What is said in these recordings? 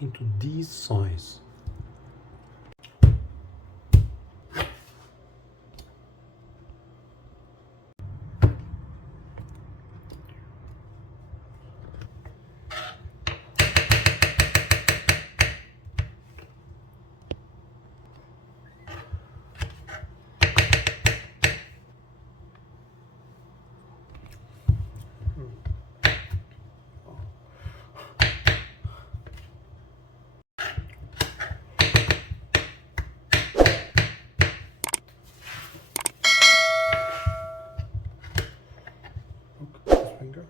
into this size. Finger.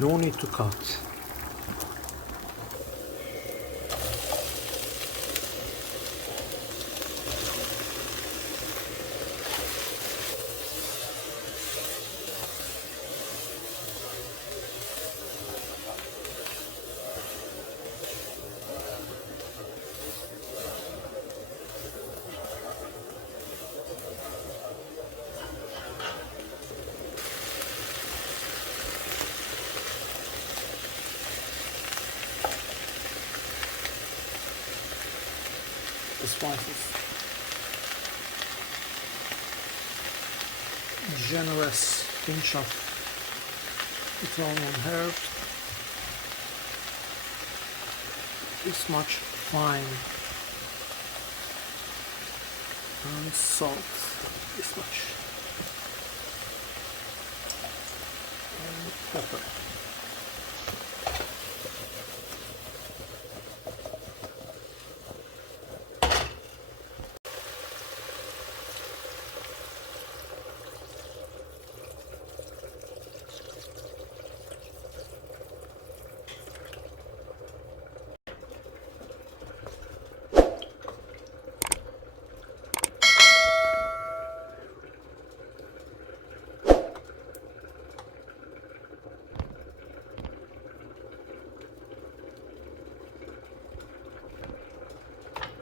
No need to cut. The spices. Generous pinch of Italian herb. This much thyme and salt. This much. And pepper.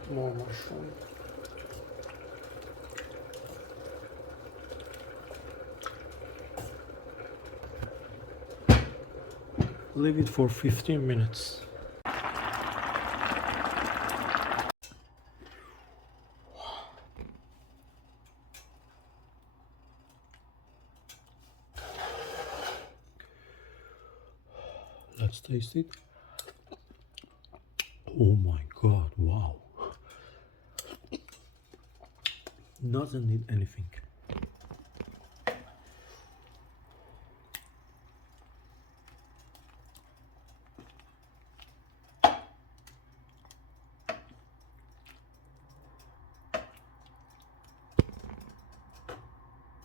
More mushroom. Leave it for 15 minutes. Let's taste it. Oh my god, wow. Doesn't need anything.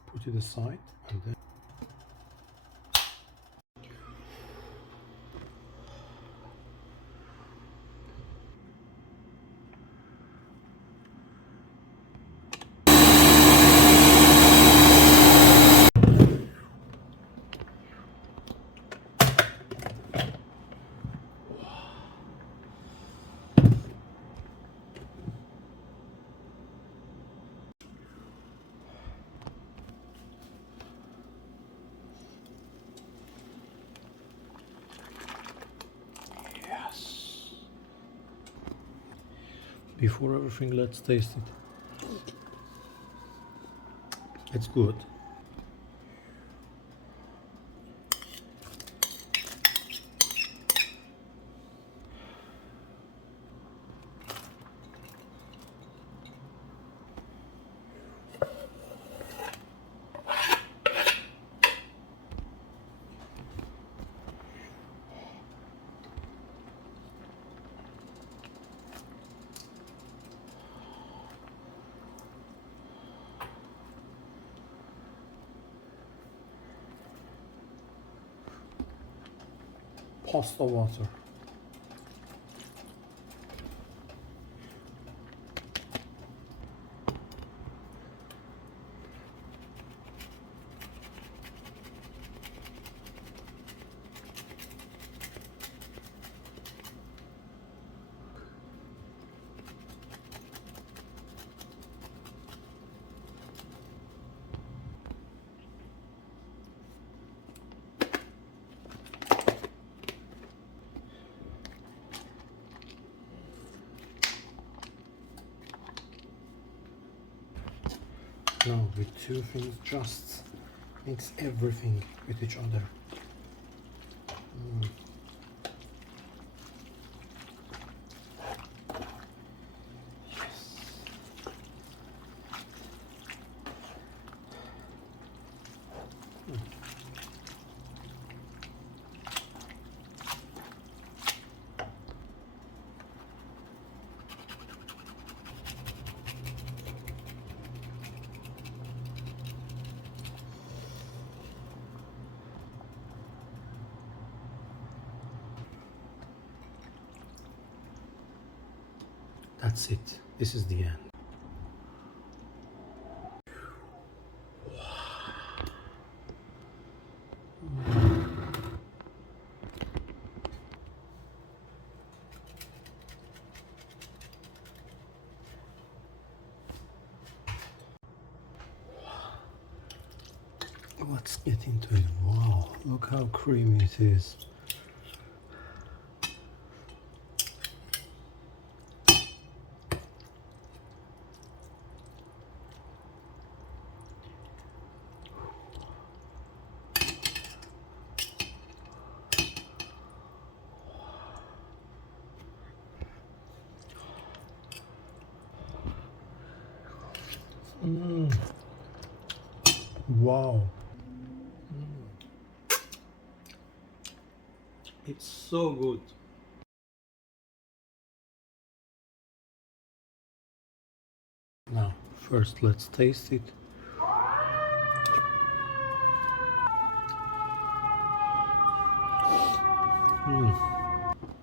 Put it aside and then before everything, let's taste it. It's good. pasta water. Now with two things just mix everything with each other. Yes. That's it. This is the end. Let's get into it. Wow, look how creamy it is. Wow. It's so good. Now, first let's taste it.